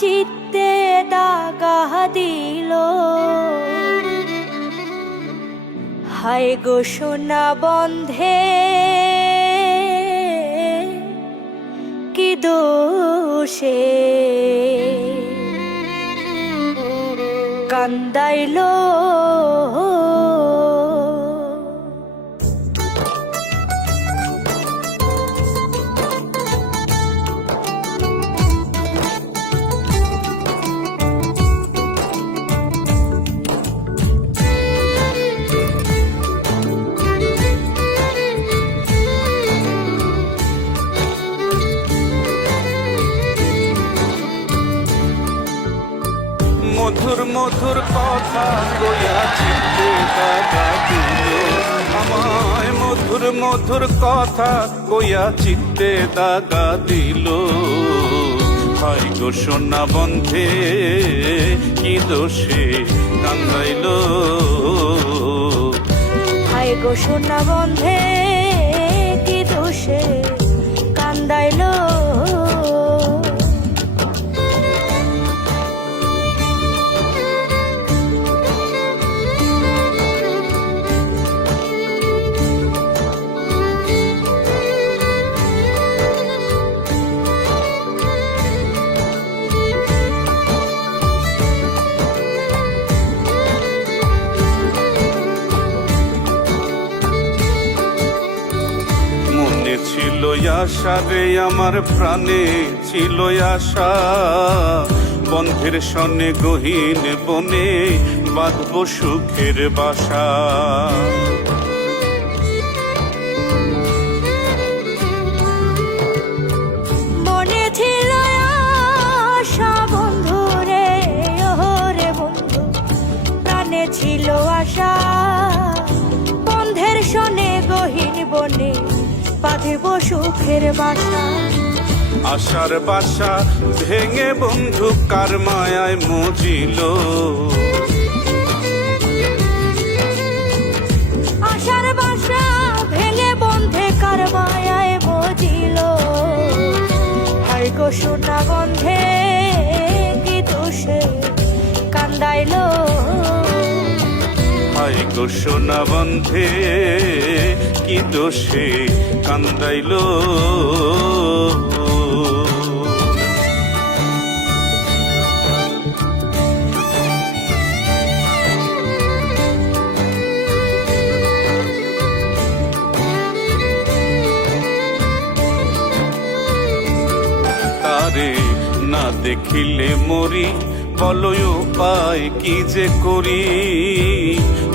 চিত্তে দাগা দিল। হায় গো সোনা বন্ধে কি দোষে কান্দাইলো। মধুর মধুর কথা কইয়া চিত্তে দাগা দিল। আমায় মধুর মধুর কথা কইয়া চিত্তে দাগা দিল। হায় গো সোনা বন্ধে কি দোষে কান্দাইল। হায় গো সোনা বন্ধে কি দোষে কান্দাইলো। ছিল আশা রে আমার প্রাণে ছিল আশা, বন্ধের সনে গহীন বনে বাঁধব সুখের বাসা। মনে ছিল আশা বন্ধু রে, ওরে বন্ধু প্রাণে ছিল আশা, বন্ধের সনে গহীন বনে বাঁধিব সুখের বাসা। আশার বাসা ভেঙে বন্ধু কার মায়ায় মজিল। আশার বাসা ভেঙে বন্ধে কার মায়ায় মজিল। হায় গো সোনা বন্ধে কি দোষে কান্দাইলো। হায় গো সোনা বন্ধে কি দোষে কান্দাইল। তারে না দেখিলে মরি, বলয় উপায় কি যে করি।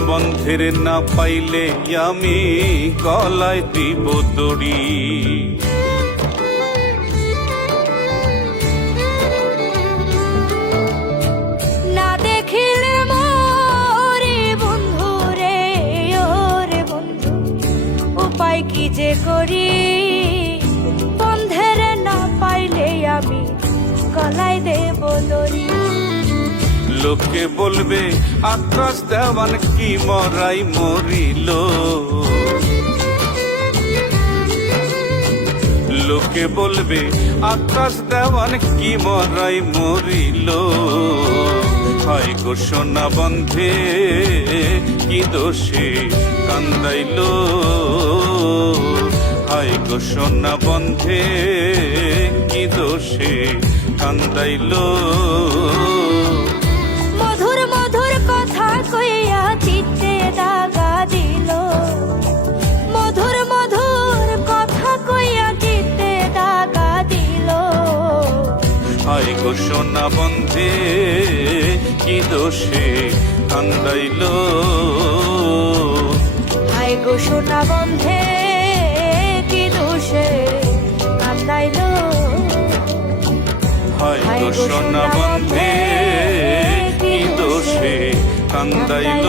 বন্ধের না পাইলে আমি গলায় দিব দড়ি। না দেখিলে মরি বন্ধু রে, ওরে বন্ধু উপায় কি যে করি। বন্ধের না পাইলে আমি গলায় দেব দড়ি। লোকে বলবে আকাশ দেওয়ান কি মরাই মরিল। লোকে বলবে আকাশ দেওয়ান কি মরাই মরিল। হায় গো সোনা বন্ধে কি দোষে কান্দাইল। হায় গো সোনা বন্ধে কি দোষে কান্দাইল। মধুর মধুর কথা কইয়া চিত্তে দাগা দিল। মধুর মধুর কথা কইয়া চিত্তে দাগা দিল। হায় গো সোনা বন্ধে কি দোষে কান্দাইল। হায় গো সোনা বন্ধে কি দোষে কান্দাইলো। হায় গো সোনা বন্ধে কি দোষে কান্দাইল।